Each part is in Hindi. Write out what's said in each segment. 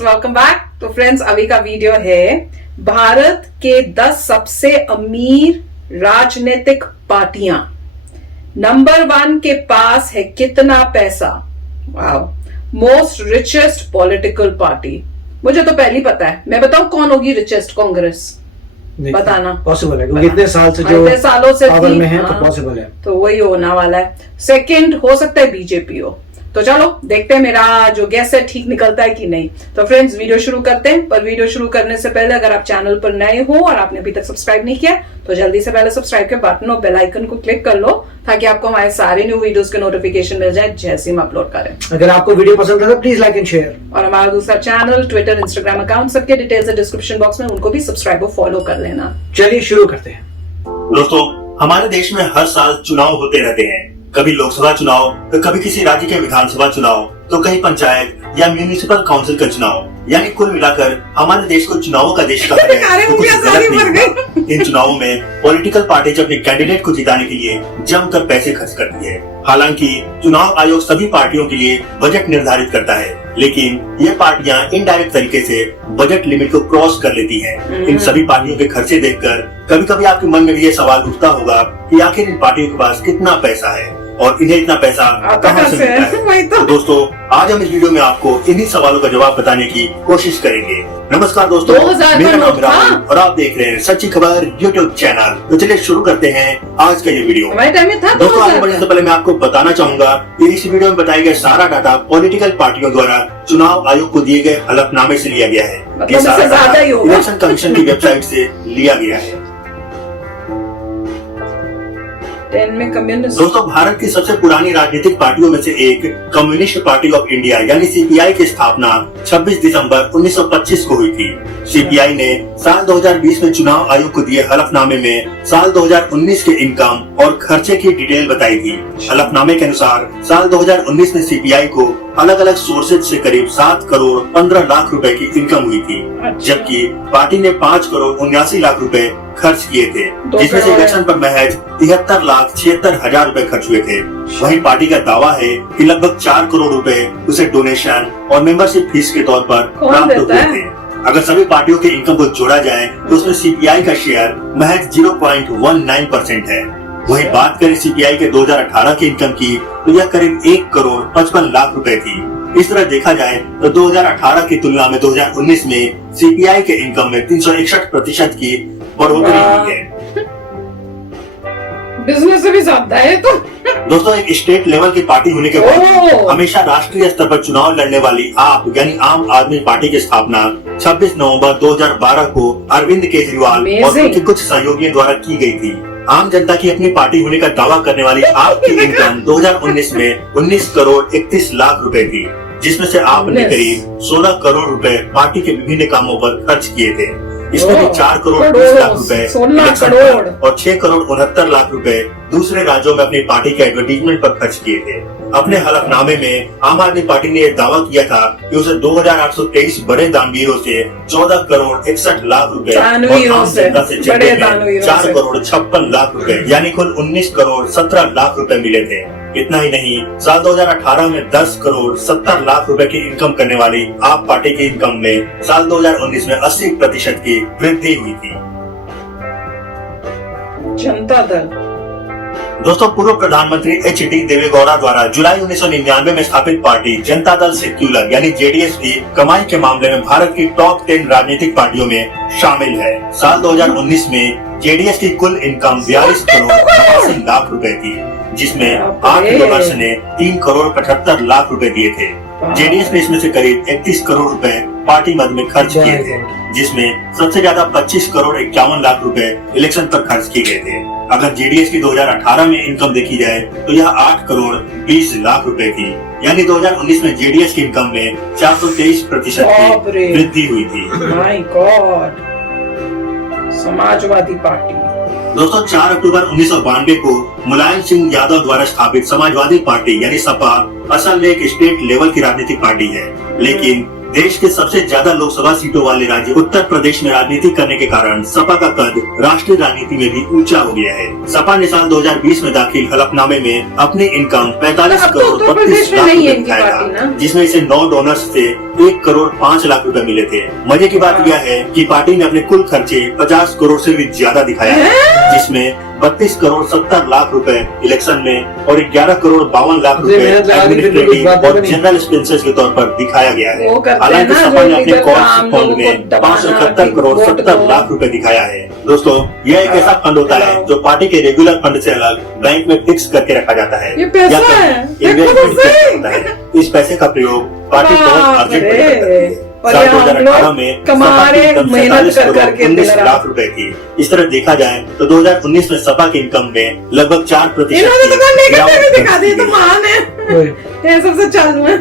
Friends, welcome back. तो फ्रेंड्स, अभी का वीडियो है भारत के 10 सबसे अमीर राजनीतिक पार्टियां। नंबर 1 के पास है कितना पैसा? Wow, most richest political party. मुझे तो पहले ही पता है। मैं बताऊं कौन होगी रिचेस्ट? कांग्रेस। बताना पॉसिबल है क्योंकि इतने साल से जो इतने सालों से पावर थी, में है, तो पॉसिबल है। तो वही होना वाला है। सेकंड हो सकता है बीजेपी हो। तो चलो देखते हैं मेरा जो गेस है ठीक निकलता है कि नहीं। तो फ्रेंड्स, वीडियो शुरू करते हैं। पर वीडियो शुरू करने से पहले अगर आप चैनल पर नए हो और आपने अभी तक सब्सक्राइब नहीं किया तो जल्दी से पहले सब्सक्राइब के बटन और बेल आइकन को क्लिक कर लो ताकि आपको हमारे सारे न्यू वीडियोस के नोटिफिकेशन मिल जाए जैसे हम अपलोड करें। अगर आपको वीडियो पसंद है तो प्लीज लाइक एंड शेयर। और हमारा दूसरा चैनल, ट्विटर, इंस्टाग्राम अकाउंट, सबके डिटेल्स है डिस्क्रिप्शन बॉक्स में, उनको भी सब्सक्राइब और फॉलो कर लेना। चलिए शुरू करते हैं। दोस्तों, हमारे देश में हर साल चुनाव होते रहते हैं। कभी लोकसभा चुनाव तो कभी किसी राज्य के विधानसभा चुनाव तो कहीं पंचायत या म्यूनिसिपल काउंसिल का चुनाव। यानी कुल मिलाकर हमारे देश को चुनावों का देश कहा गया है। तो कुछ गलत नहीं हुआ। इन चुनावों में पॉलिटिकल पार्टी अपने कैंडिडेट को जिताने के लिए जमकर पैसे खर्च करती है। हालांकि चुनाव आयोग सभी पार्टियों के लिए बजट निर्धारित करता है, लेकिन ये पार्टियां इनडायरेक्ट तरीके से बजट लिमिट को क्रॉस कर लेती हैं। इन सभी पार्टियों के खर्चे देखकर कभी कभी आपके मन में भी ये सवाल उठता होगा कि आखिर इन पार्टियों के पास कितना पैसा है और इन्हें इतना पैसा कहां से मिलता है। तो दोस्तों, आज हम इस वीडियो में आपको इन्हीं सवालों का जवाब बताने की कोशिश करेंगे। नमस्कार दोस्तों, मेरा नाम राहुल और आप देख रहे हैं सच्ची खबर यूट्यूब चैनल। तो चलिए शुरू करते हैं आज का ये वीडियो। दोस्तों, आगे बढ़ने से पहले मैं आपको बताना चाहूंगा कि इस वीडियो में बताया गया सारा डाटा पॉलिटिकल पार्टियों द्वारा चुनाव आयोग को दिए गए हलफनामे से लिया गया है। ये सारा डाटा इलेक्शन कमीशन की वेबसाइट से लिया गया है। दोस्तों, भारत की सबसे पुरानी राजनीतिक पार्टियों में से एक कम्युनिस्ट पार्टी ऑफ इंडिया यानी सीपीआई की स्थापना 26 दिसंबर 1925 को हुई थी। सीपीआई ने साल 2020 में चुनाव आयोग को दिए हलफनामे में साल 2019 के इनकम और खर्चे की डिटेल बताई थी। हलफनामे के अनुसार साल 2019 में सीपीआई को अलग अलग सोर्सेज से करीब 7 करोड़ 15 लाख रुपए की इनकम हुई थी, जबकि पार्टी ने 5 करोड़ 79 लाख रुपए खर्च किए थे, जिसमें से इलेक्शन पर महज 73,76,000 रुपए खर्च हुए थे। वहीं पार्टी का दावा है कि लगभग 4 करोड़ रुपए उसे डोनेशन और मेंबरशिप फीस के तौर पर प्राप्त हुए थे। अगर सभी पार्टियों के इनकम को जोड़ा जाए तो उसमें सीपीआई का शेयर महज 0.19% है। वहीं बात करें सीपीआई के 2018 की इनकम की तो यह करीब 1 करोड़ 55 लाख रुपए थी। इस तरह देखा जाए तो 2018 की तुलना में 2019 में सीपीआई के इनकम में 361% की बढ़ोतरी हुई है। बिजनेस से भी ज्यादा है तो। दोस्तों, एक स्टेट लेवल की पार्टी होने के बाद हमेशा राष्ट्रीय स्तर पर चुनाव लड़ने वाली आप यानी आम आदमी पार्टी की स्थापना 26 नवंबर 2012 को अरविंद केजरीवाल और उनके कुछ सहयोगियों द्वारा की गई थी। आम जनता की अपनी पार्टी होने का दावा करने वाली आपकी इनकम 2019 में 19 करोड़ 31 लाख रुपए थी, जिसमें से आपने करीब 16 करोड़ रुपए पार्टी के विभिन्न कामों पर खर्च किए थे। इसमें भी 4 करोड़ 20 लाख रुपए इलेक्शन पर और 6 करोड़ 69 लाख रुपए दूसरे राज्यों में अपनी पार्टी के एडवर्टीजमेंट पर खर्च किए थे। अपने हलफनामे में आम आदमी पार्टी ने यह दावा किया था कि उसे 2823 बड़े दानवीरों से 14 करोड़ 61 लाख रुपए और आम जनता से 4 करोड़ 56 लाख रुपए यानी कुल 19 करोड़ 17 लाख रुपए मिले थे। इतना ही नहीं, साल 2018 में 10 करोड़ 70 लाख रुपए की इनकम करने वाली आप पार्टी की इनकम में साल 2019 में 80% की वृद्धि हुई थी। जनता दल। दोस्तों, पूर्व प्रधानमंत्री एच.डी. देवेगौड़ा द्वारा जुलाई 1999 में स्थापित पार्टी जनता दल सेक्युलर यानी जेडीएस भी कमाई के मामले में भारत की टॉप 10 राजनीतिक पार्टियों में शामिल है। साल 2019 में जेडीएस की कुल इनकम 42 करोड़ 88 लाख रुपए थी, जिसमें 8 मेंबर्स ने 3 करोड़ 75 लाख रुपए दिए थे। जेडीएस ने इसमें से करीब 31 करोड़ रुपए पार्टी मद में खर्च किए थे, जिसमें सबसे ज्यादा 25 करोड़ 51 लाख रुपए इलेक्शन पर खर्च किए गए थे। अगर जेडीएस की 2018 में इनकम देखी जाए तो यह 8 करोड़ 20 लाख रुपए थी, यानी 2019 में जेडीएस की इनकम में 423% की वृद्धि हुई थी। My god. समाजवादी पार्टी। दोस्तों, 4 अक्टूबर 1992 को मुलायम सिंह यादव द्वारा स्थापित समाजवादी पार्टी यानी सपा असल में एक स्टेट लेवल की राजनीतिक पार्टी है, लेकिन देश के सबसे ज्यादा लोकसभा सीटों वाले राज्य उत्तर प्रदेश में राजनीति करने के कारण सपा का कद राष्ट्रीय राजनीति में भी ऊंचा हो गया है। सपा ने साल 2020 में दाखिल हलफनामे में अपनी इनकम 45 अब तो करोड़ उत्तर 32 प्रदेश में लाख नहीं है रुपए इनकी दिखाया पार्टी था, ना। जिसमें इसे 9 डोनर्स से 1 करोड़ 5 लाख रुपए मिले थे। मजे की बात यह है कि पार्टी ने अपने कुल खर्चे 50 करोड़ से भी ज्यादा दिखाया है, जिसमें 32 करोड़ 70 लाख रुपए इलेक्शन में और 11 करोड़ 52 लाख रुपए एडमिनिस्ट्रेटिव और जनरल एक्सपेंसेस के तौर पर दिखाया गया है। वो करते हैं हालांकि ना, सपा जो ने अपने लीगल कॉस्ट काम, फंड लोगों में को दबाना, 571 करोड़ वोट 70 दो। लाख रुपए दिखाया है। दोस्तों, यह एक ऐसा फंड होता है जो पार्टी के रेगुलर फंड से अलग बैंक में फिक्स करके रखा जाता है। ये पैसा या फिर है, देखो इन्वेस्टमेंट तो सही। होता है। इस पैसे का प्रयोग पार्टी बहुत बाप अर्जेंट रे। में करती है। और साल ये हम 2018 लोग में कमा सपा की रहे, इनकम मेहनत 47 कर करोड़ करके 19 दे रहा। लाख रुपए थी। इस तरह देखा जाए तो 2019 में सपा की इनकम में लगभग 4% इन्होंने तो की नेगेटिव गिरावट भी दिखा दर्ज दी, की तो गई। महान है, ये सबसे चालू है।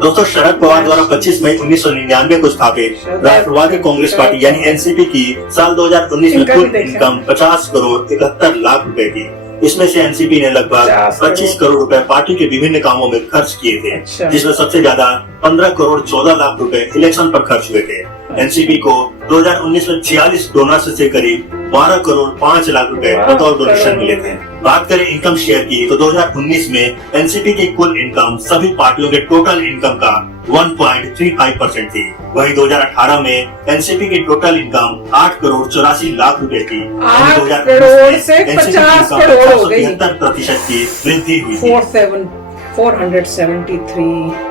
दोस्तों, शरद पवार द्वारा 25 मई 1999 को स्थापित राष्ट्रवादी कांग्रेस पार्टी यानी एनसीपी की साल 2019 में इनका कुल भी देखा। इनकम 50 करोड़ 71 लाख रुपए थी। इसमें से एनसीपी ने लगभग 25 करोड़ रुपए पार्टी के विभिन्न कामों में खर्च किए थे, अच्छा। जिसमें सबसे ज्यादा 15 करोड़ 14 लाख रुपए इलेक्शन पर खर्च हुए थे। एनसीपी को 2019 में 46 डोनर्स से करीब 12 करोड़ 5 लाख रुपए बतौर डोनेशन मिले थे। बात करें इनकम शेयर की तो 2019 में एनसीपी की कुल इनकम सभी पार्टियों के टोटल इनकम का 1.35% थी। वहीं 2018 में एनसीपी की टोटल इनकम 8 करोड़ 84 लाख रुपए थी। 8 करोड़ से 50 करोड़ हो गई। 73% की वृद्धि हुई थी। 473।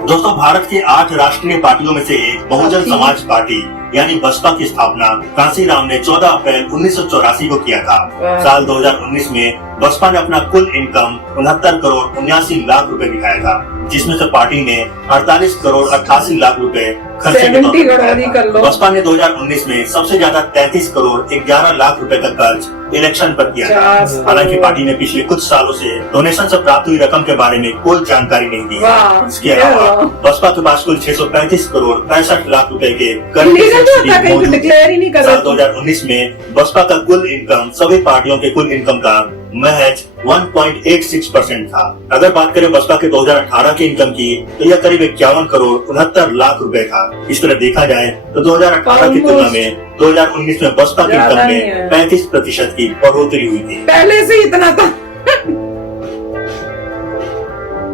दोस्तों, भारत के 8 राष्ट्रीय पार्टियों में से एक बहुजन पार्टी। समाज पार्टी यानी बसपा की स्थापना कांसीराम ने 14 अप्रैल 1984 को किया था। वाह। साल 2019 में बसपा ने अपना कुल इनकम 69 करोड़ 79 लाख रुपए दिखाया था, जिसमें से पार्टी ने 48 करोड़ 88 लाख रुपए खर्चे के तौर पर 70 दिखाया करोड़ ही था। कर लो। बसपा ने 2019 में सबसे ज्यादा 33 करोड़ 11 लाख रुपए का खर्च इलेक्शन पर किया था। 50 हालांकि पार्टी ने पिछले कुछ सालों से डोनेशन से प्राप्त हुई रकम के बारे में कोई जानकारी नहीं दी है। वाह। इसके अलावा बसपा के पास कुल 635 करोड़ 65 लाख रुपए के कर की लीगल भी सब्सिडी होता, कहीं मौजूद है। डिक्लेयर ही नहीं कर साल रहे। 2019 में बसपा का कुल इनकम सभी पार्टियों के कुल इनकम का महज 1.86% था। अगर बात करें बसपा के 2018 के इनकम की तो यह करीब 51 करोड़ 69 लाख रुपए था। इस तरह देखा जाए तो 2018 की तुलना में 2019 में बसपा की ज्यादा इनकम नहीं में है। 35% की बढ़ोतरी हुई थी। पहले से इतना था।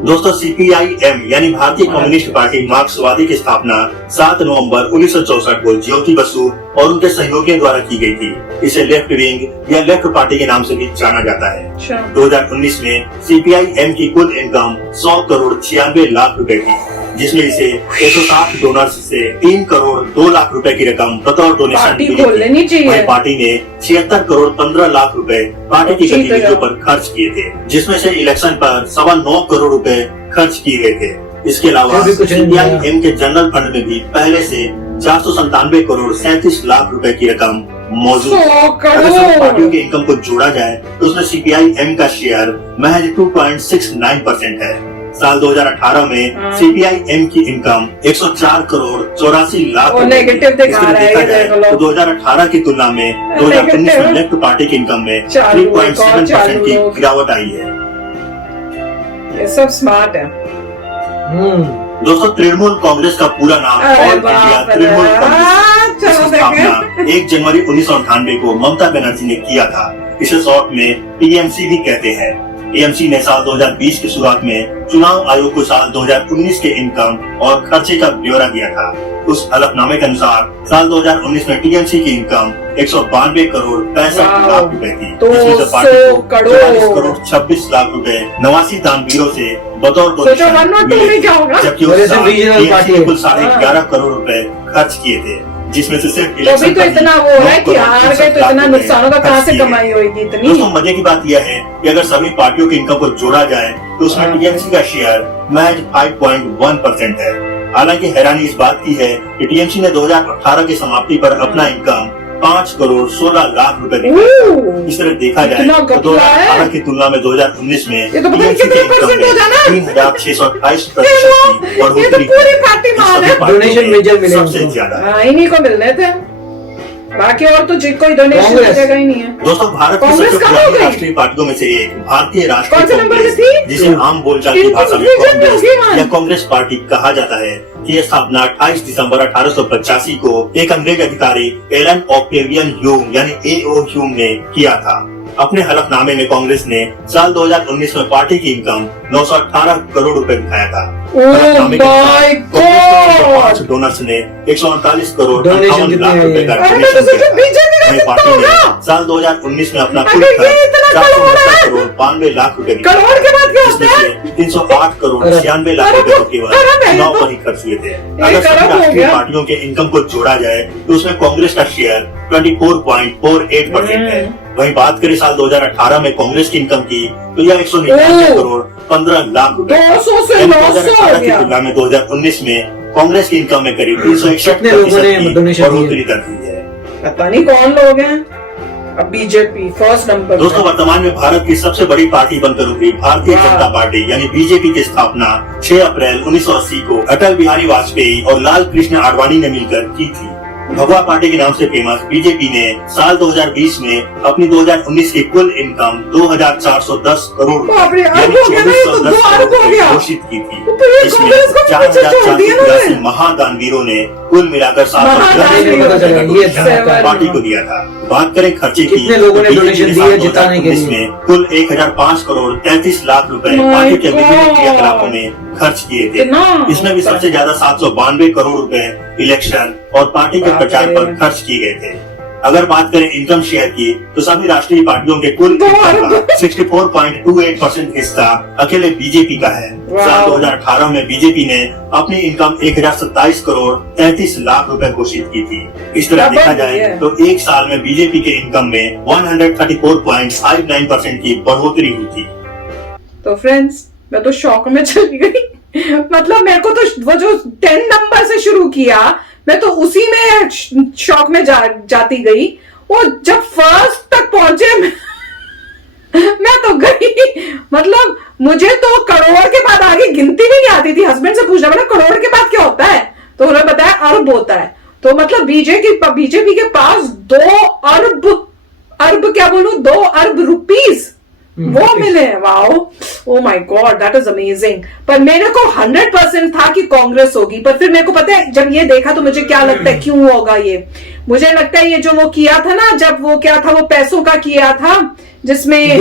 दोस्तों, सीपीआईएम यानी भारतीय कम्युनिस्ट पार्टी मार्क्सवादी की स्थापना 7 नवंबर 1964 को ज्योति बसु और उनके सहयोगियों द्वारा की गई थी। इसे लेफ्ट विंग या लेफ्ट पार्टी के नाम से भी जाना जाता है। अच्छा। 2019 में सीपीआईएम की कुल इनकम 100 करोड़ 96 लाख रुपए थी, जिसमें इसे 160 डोनर्स से 3 करोड़ 2 लाख रुपए की रकम बतौर डोनेशन पार्टी मिली खोल लेनी थी। चाहिए। वहीं पार्टी ने 76 करोड़ 15 लाख रुपए पार्टी की अच्छी गतिविधियों तरह। पर खर्च किए थे, जिसमें से इलेक्शन पर 9.25 करोड़ रुपए खर्च किए गए थे। इसके अलावा फिर भी कुछ नहीं सीपीआईएम के जनरल फंड में भी पहले से 497 करोड़ 37 लाख रुपए की रकम मौजूद है। 100 अगर सभी करोड़। पार्टियों के इनकम को जोड़ा जाए तो उसमें सीपीआईएम का शेयर महज 2.69% है। साल 2018 में सीपीआईएम की इनकम 104 करोड़ 84 लाख वो रुपए थी। नेगेटिव दिखा इसको रहा है, देखा ये जाए देख लो। तो 2018 की तुलना में 2019 में लेफ्ट पार्टी की इनकम में चालू है, 3.7% की चालू लोग। गिरावट आई है। ये सब स्मार्ट है। दोस्तों, तृणमूल कांग्रेस का पूरा नाम अरे ऑल बाप इंडिया रे। तृणमूल कांग्रेस चलो इसकी स्थापना 1 जनवरी 1998 को ममता बनर्जी ने किया था। इसे शॉर्ट में टीएमसी भी कहते हैं। टीएमसी ने साल 2020 की शुरुआत में चुनाव आयोग को साल 2019 के इनकम और खर्चे का ब्यौरा दिया था। उस हलफनामे के अनुसार साल 2019 में टीएमसी की इनकम 192 करोड़ 65 लाख रुपए थी, जिसमें से पार्टी को 40 करोड़ 26 लाख रुपए 89 दानवीरों से बतौर सोचो 102 में क्या होगा? जबकि और उस ऐसे साल regional TMC पार्टी ने है। कुल 11.5 करोड़ रुपए खर्च किए थे, जिसमें से सिर्फ तो इलेक्शन भी तो पर ही इतना वो हो रहा है 9 कि करोड़ हार गए 67 तो लाख इतना रुपए नुकसान होगा, कहाँ खर्च से किए। कमाई होगी इतनी? दोस्तों, मजे की बात यह है कि अगर सभी पार्टियों की इनकम को जोड़ा जाए तो उसमें टीएमसी का शेयर महज 5.1% है। हालांकि हैरानी इस बात की है कि टीएमसी ने 2018 की समाप्ति पर अपना इनकम 5 करोड़ 16 लाख रुपए दिखाया। इस तरह देखा जाए इतना तो घपला है। 2018 की तुलना में 2019 में ये तो पता नहीं TMC कितने के इनकम परसेंट हो जाना? 3628% की ये तो बढ़ोतरी पूरी की। पार्टी इस मान सभी है। पार्टियों Donation में major मिले सबसे उनको। ज्यादा। हाँ, इन्हीं को मिलने थे। बाकी और तो कोई डोनेशन कांग्रेस। जगह ही नहीं है। दोस्तों, भारत की कांग्रेस सबसे कहाँ हो पुरानी गई? राष्ट्रीय पार्टियों में से एक भारतीय कौन राष्ट्रीय से नंबर पे कांग्रेस, थी? जिसे आम बोलचाल की भाषा में इंडिविजुअल कांग्रेस होगी, या कांग्रेस पार्टी कहा जाता है, की स्थापना 28 दिसंबर 1885 को एक अंग्रेज अधिकारी एलन ऑक्टेवियन ह्यूम यानी A.O. ह्यूम ने किया था। अपने हलफनामे में कांग्रेस ने साल 2019 में पार्टी की इनकम 918 करोड़ रुपए दिखाया था। हलफनामे के अनुसार my कांग्रेस के God! 5 डोनर्स ने 139 करोड़ Donation 58 कितने लाख हैं रुपए ये? का अरे तो डोनेशन सोचो किया था। बीजेपी का वहीं कितना पार्टी ने होगा? साल 2019 में अपना कुल अगर ये खर्च इतना करोड़ हो रहा 469 है? करोड़ 92 लाख रुपए करोड़ के बाद क्या जिसमें होता है? से 308 करोड़ 96 लाख रुपए तो केवल अरब है ये चुनाव तो। पर ही खर्च हुए थे। अगर अरब सभी हो राष्ट्रीय गया। पार्टियों के इनकम को जोड़ा जाए तो उसमें कांग्रेस का शेयर 24.48% है। वहीं बात करें साल 2018 में कांग्रेस की इनकम की तो यह 199 करोड़ 15 लाख रुपए 200 से यानी 900 हो 2018 की गया। तुलना में 2019 में कांग्रेस की इनकम में करीब 361% कितने लोगों ने की donation बढ़ोतरी दिए? दर्ज हुई है। पता नहीं कौन लोग हैं। अब बीजेपी फर्स्ट नंबर दोस्तों, वर्तमान में भारत की सबसे बड़ी पार्टी बनकर उभरी भारतीय वाह। जनता पार्टी यानी बीजेपी की स्थापना 6 अप्रैल 1980 को अटल बिहारी वाजपेयी और लाल कृष्ण आडवाणी ने मिलकर की थी। भगवा पार्टी के नाम से फेमस बीजेपी ने साल 2020 में अपनी 2019 की कुल इनकम 2410 करोड़ बाप रे, यानी अरब हो गया ना, ये तो 2410 दो अरब करोड़ हो गया। घोषित की थी। तो ये इसमें कांग्रेस को पीछे छोड़ दिया ना 4,483 उन्होंने। महादानवीरों ने कुल मिलाकर महादानवीरों पता चला, ये सेवन। पार्टी को दिया था। बात करें खर्चे की, कितने लोगों ने तो donation BJP दिए साल जिताने के 2019 लिए? में कुल 1005 करोड़ 33 लाख रुपए My पार्टी के विभिन्न God! क्रियाकलापों में खर्च किए थे। कितना? इसमें भी सबसे ज्यादा 792 करोड़ रुपए इलेक्शन और पार्टी के बाप प्रचार रे। पर खर्च किए गए थे। अगर बात करें इनकम शेयर की तो सभी राष्ट्रीय पार्टियों के कुल दो इनकम अरब। का 64.28% हिस्सा अकेले बीजेपी का है। वाह। साल 2018 में बीजेपी ने अपनी इनकम 1027 करोड़ 33 लाख रुपए घोषित की थी। इस तरह डबल देखा हुई जाए है। तो एक साल में बीजेपी के इनकम में 134.59% की बढ़ोतरी हुई थी। तो फ्रेंड्स, मैं तो शॉक में चली गई। मतलब मेरे को तो वो जो 10 नंबर से शुरू किया, मैं तो उसी में शॉक में जाती गई। वो जब फर्स्ट तक पहुंचे मैं तो गई। मतलब मुझे तो करोड़ के बाद आगे गिनती भी नहीं आती थी। हस्बैंड से पूछना पड़ा करोड़ के बाद क्या होता है, तो उन्होंने बताया अरब होता है। तो मतलब बीजेपी के पास 2 अरब क्या बोलूं, 2 अरब रुपीस वो मिले। Wow, oh my God, that is amazing. पर मेरे को 100% था कि कांग्रेस होगी, पर फिर मेरे को पता है जब ये देखा तो मुझे क्या लगता है क्यों होगा ये। मुझे लगता है ये जो वो किया था ना, जब वो क्या था, वो पैसों का किया था जिसमें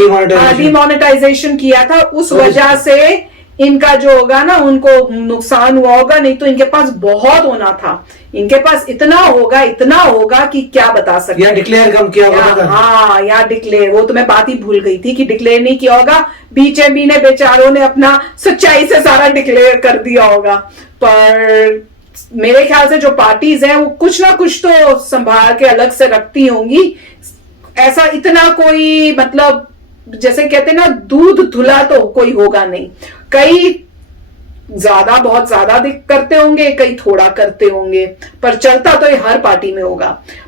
डिमोनेटाइजेशन किया था, उस वजह से इनका जो होगा ना, उनको नुकसान हुआ होगा। नहीं तो इनके पास बहुत होना था। इनके पास इतना होगा कि क्या बता सकते। या डिक्लेयर कम किया होगा। हाँ, या डिक्लेयर, वो तो मैं बात ही भूल गई थी कि डिक्लेयर नहीं किया होगा। बीजेपी ने बेचारों ने अपना सच्चाई से सारा डिक्लेयर कर दिया होगा। पर मेरे ख्याल से जो पार्टीज हैं वो कुछ ना कुछ तो संभाल के अलग से रखती होंगी। ऐसा इतना कोई, मतलब जैसे कहते हैं ना, दूध धुला तो कोई होगा नहीं। कई बहुत ज्यादा करते होंगे, कई थोड़ा करते होंगे, पर चलता तो ये हर पार्टी में होगा।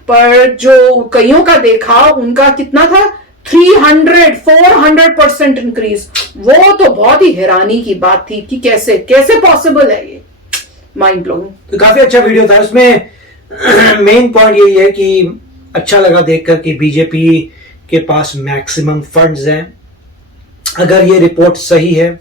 पर जो कईयों का देखा, उनका कितना था, 400% इंक्रीज। वो तो बहुत ही हैरानी की बात थी कि कैसे पॉसिबल है ये। Mind blowing. तो काफी अच्छा वीडियो था। उसमें मेन पॉइंट यही है कि अच्छा लगा देखकर कि बीजेपी के पास मैक्सिमम फंड्स हैं। अगर ये रिपोर्ट सही है,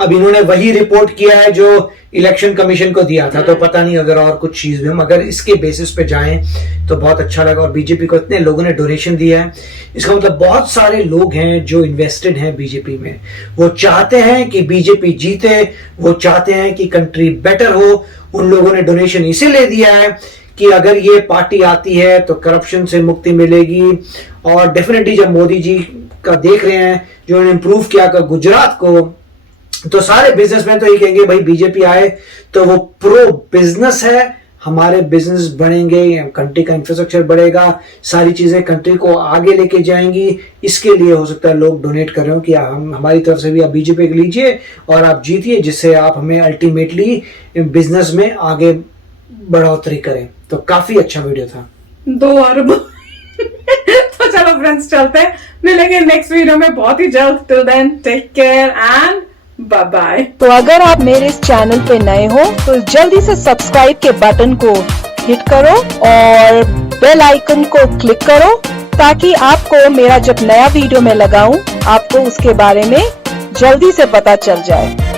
अब इन्होंने वही रिपोर्ट किया है जो इलेक्शन कमीशन को दिया था, तो पता नहीं अगर और कुछ चीज भी हम अगर इसके बेसिस पे जाएं तो बहुत अच्छा लगा। और बीजेपी को इतने लोगों ने डोनेशन दिया है, इसका मतलब बहुत सारे लोग हैं जो इन्वेस्टेड हैं बीजेपी में। वो चाहते हैं कि बीजेपी जीते, वो चाहते हैं कि कंट्री बेटर हो। उन लोगों ने डोनेशन इसीलिए दिया है कि अगर ये पार्टी आती है तो करप्शन से मुक्ति मिलेगी। और डेफिनेटली जब मोदी जी का देख रहे हैं जो उन्होंने इंप्रूव किया गुजरात को, तो सारे बिजनेसमैन तो ये कहेंगे भाई बीजेपी आए तो वो प्रो बिजनेस है, हमारे बिजनेस बढ़ेंगे, कंट्री का इंफ्रास्ट्रक्चर बढ़ेगा, सारी चीजें कंट्री को आगे लेके जाएंगी। इसके लिए हो सकता है लोग डोनेट कर रहे हो कि हम हमारी तरफ से भी आप बीजेपी को लीजिए और आप जीतिए, जिससे आप हमें अल्टीमेटली बिजनेस में आगे बढ़ोतरी करें। तो काफी अच्छा वीडियो था। 2 अरब। तो चलो फ्रेंड्स, चलते हैं, मिलेंगे नेक्स्ट वीडियो में बहुत ही जल्द। Till then, take care and bye bye. तो अगर आप मेरे इस चैनल पे नए हो तो जल्दी से सब्सक्राइब के बटन को हिट करो और बेल आइकन को क्लिक करो ताकि आपको मेरा जब नया वीडियो मैं लगाऊं आपको उसके बारे में जल्दी से पता चल जाए।